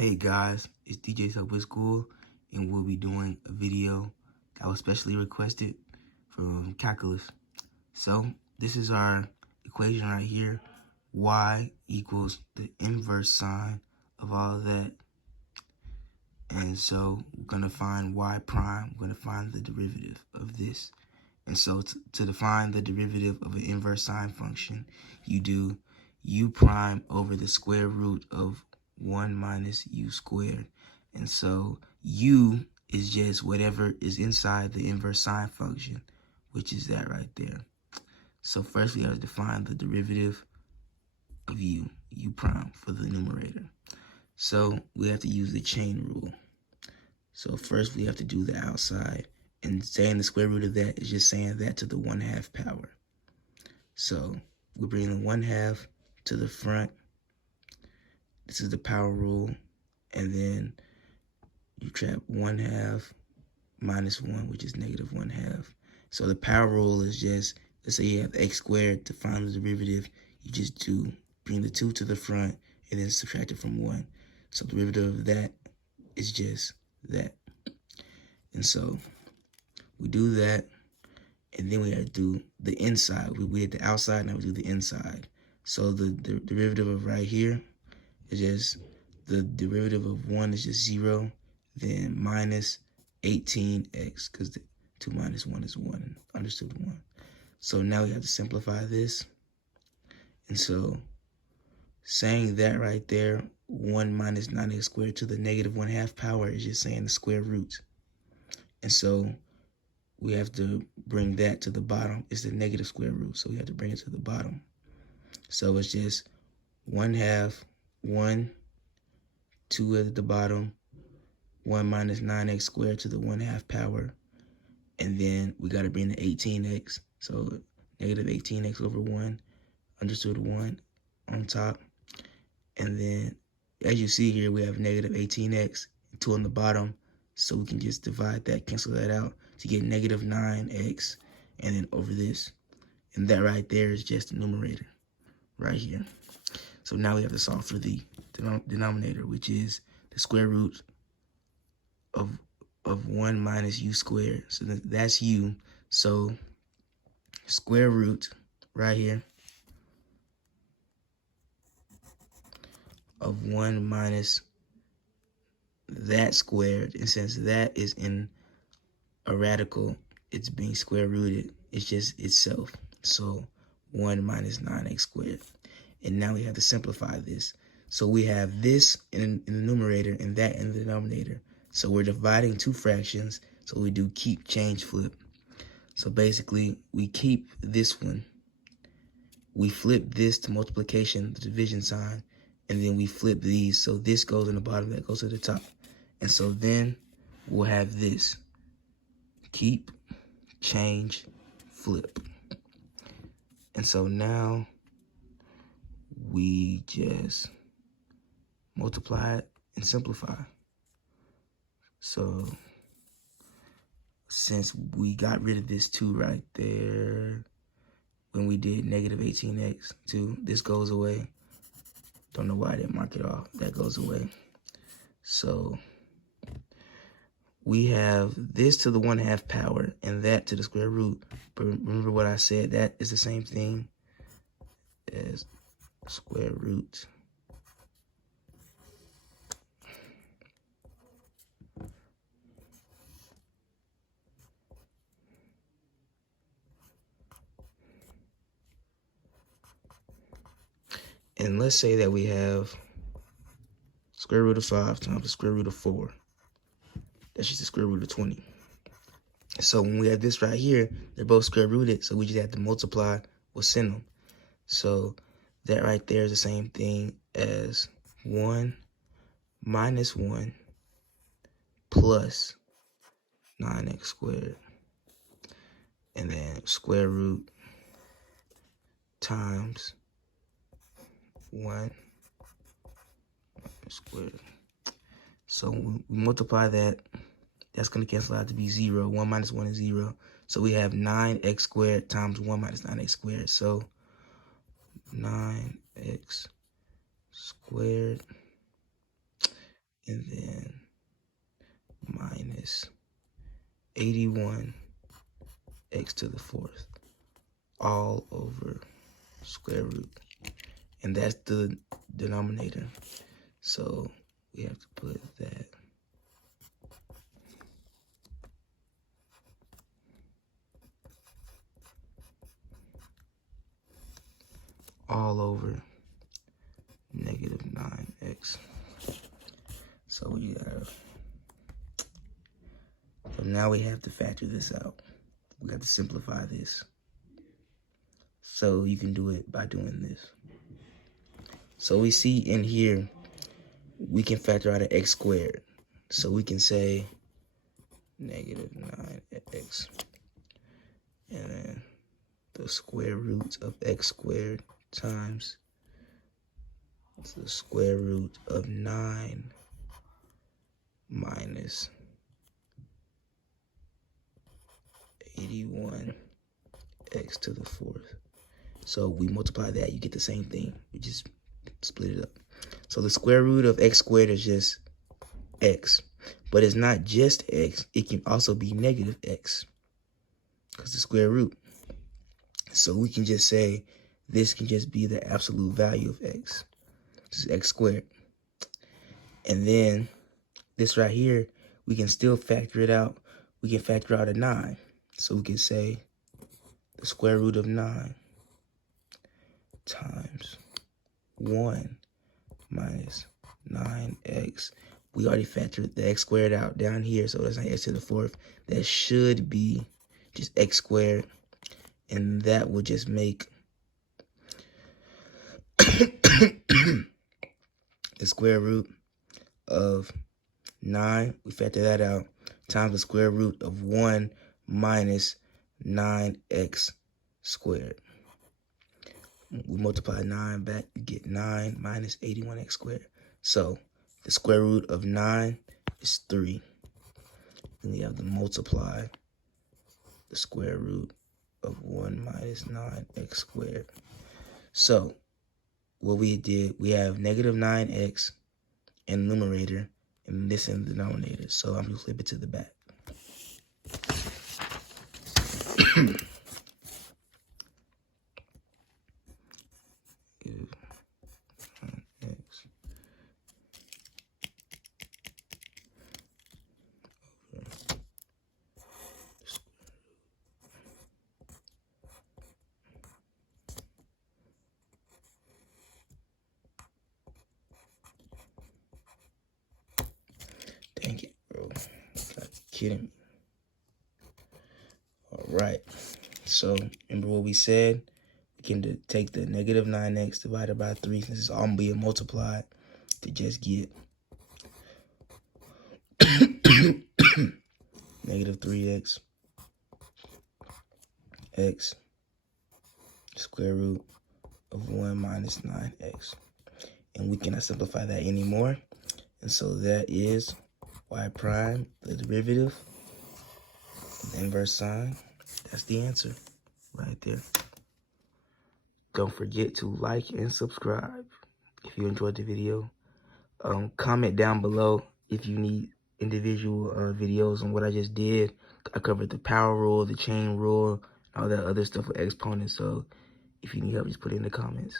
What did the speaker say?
Hey guys, it's DJ's Help with School, and we'll be doing a video that was specially requested from calculus. So this is our equation right here. Y equals the inverse sine of all of that. And so we're going to find y prime. We're going to find the derivative of this. And so to define the derivative of an inverse sine function, you do u prime over the square root of 1 minus u squared. And so u is just whatever is inside the inverse sine function, which is that right there. So first we have to define the derivative of u prime for the numerator. So we have to use the chain rule. So first we have to do the outside. And saying the square root of that is just saying that to the 1/2 power. So we bring the 1/2 to the front. This is the power rule. And then you trap 1/2 minus 1, which is negative 1/2. So the power rule is just, let's say you have x squared. To find the derivative, you just bring the 2 to the front and then subtract it from 1. So the derivative of that is just that. And so we do that, and then we have to do the inside. We did the outside, now we do the inside. So the derivative of right here is just, the derivative of 1 is just 0, then minus 18x, because 2 minus 1 is 1, understood 1. So now we have to simplify this. And so saying that right there, 1 minus 9x squared to the negative 1/2 power is just saying the square root. And so we have to bring that to the bottom. It's the negative square root, so we have to bring it to the bottom. So it's just 1/2, 1, 2 at the bottom, 1 minus 9x squared to the 1/2 power. And then we got to bring the 18x. So negative 18x over 1, understood 1 on top. And then as you see here, we have negative 18x, 2 on the bottom. So we can just divide that, cancel that out to get negative 9x, and then over this. And that right there is just the numerator right here. So now we have to solve for the denominator, which is the square root of 1 minus u squared. So that's u. So square root right here of 1 minus that squared, and since that is in a radical, it's being square rooted, it's just itself. So 1 minus 9x squared. And now we have to simplify this. So we have this in the numerator and that in the denominator. So we're dividing two fractions, so we do keep, change, flip. So basically we keep this one, we flip this to multiplication, the division sign, and then we flip these. So this goes in the bottom, that goes to the top. And so then we'll have this, keep, change, flip. And so now we just multiply it and simplify. So since we got rid of this 2 right there, when we did negative 18x, 2, this goes away. Don't know why I didn't mark it off. That goes away. So we have this to the 1/2 power and that to the square root. But remember what I said, that is the same thing as square root. And let's say that we have square root of 5 times the square root of 4. That's just the square root of 20. So when we have this right here, they're both square rooted, so we just have to multiply what's in them. So that right there is the same thing as 1 minus 1 plus 9x squared. And then square root times 1 squared. So we multiply that. That's going to cancel out to be 0. 1 minus 1 is 0. So we have 9x squared times 1 minus 9x squared. So 9x squared and then minus 81 x to the fourth, all over square root. And that's the denominator. So we have to put that all over negative 9x. So we have, so now we have to factor this out. We got to simplify this. So you can do it by doing this. So we see in here, we can factor out an x squared. So we can say negative 9x, and then the square root of x squared times the square root of 9 minus 81 x to the fourth. So we multiply that, you get the same thing. We just split it up. So the square root of x squared is just x. But it's not just x, it can also be negative x, because the square root. So we can just say this can just be the absolute value of x. This is x squared. And then this right here, we can still factor it out. We can factor out a 9. So we can say the square root of 9 times 1 minus 9x. We already factored the x squared out down here, so that's not x to the fourth. That should be just x squared, and that would just make the square root of 9, we factor that out, times the square root of 1 minus 9x squared. We multiply 9 back, you get 9 minus 81x squared. So the square root of 9 is 3. Then you have to multiply the square root of 1 minus 9x squared. So what we did, we have negative 9x in the numerator and this in the denominator. So I'm going to flip it to the back. Dang it, bro. You're kidding me. All right. So remember what we said? We can take the negative 9x divided by 3, since it's all being multiplied, to just get negative 3x x square root of 1 minus 9x. And we cannot simplify that anymore. And so that is y prime, the derivative, the inverse sign. That's the answer right there. Don't forget to like and subscribe if you enjoyed the video. Comment down below if you need individual videos on what I just did. I covered the power rule, the chain rule, all that other stuff with exponents. So if you need help, just put it in the comments.